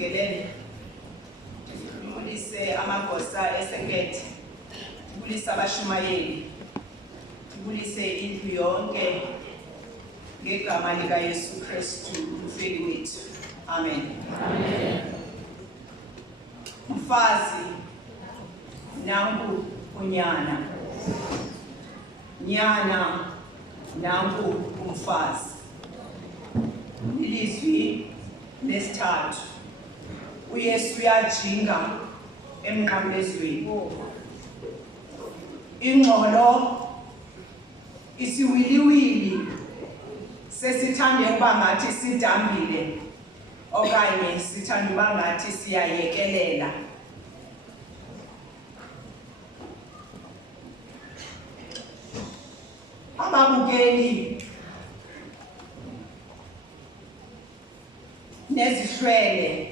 Ngelele ndibulise amagosa esekethe, ndibulise abashumayeli, ndibulise indlu yonke ngegama likaYesu Kristu umfeli wethu. Amen. Amen. Mfazi nangu unyana, nyana nangu umfazi. Ilizwi lesithathu. uYesu uyajinga enqwelezweni. Ingxolo isiwiliwili sesithande ukuba ngathi sidambile okanye sithanda ukuba ngathi siyayekelela. Ababukeli nezihlwele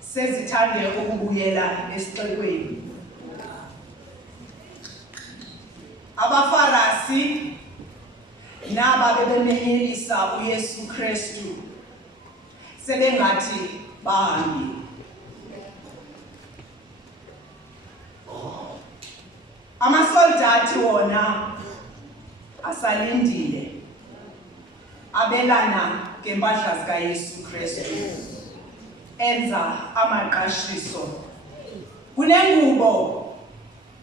sezithande ukubuyela esixekweni. Abafarisi naba bebemenyelisa uYesu Kristu sebengathi bahambi. Amasoldati wona asalindile abelana ngempahla zikaYesu Kristu, enza amaqashiso. Kunengubo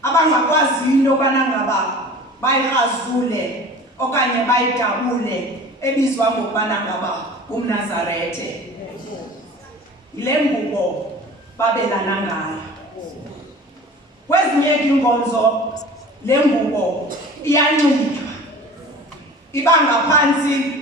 abangakwaziyo into yobana ngaba bayikrazule okanye bayidabule ebizwa ngokubana ngaba uMnazarethe. Yile ngubo babelana ngayo. Kwezinye iinkonzo le ngubo iyanxitywa, iba ngaphantsi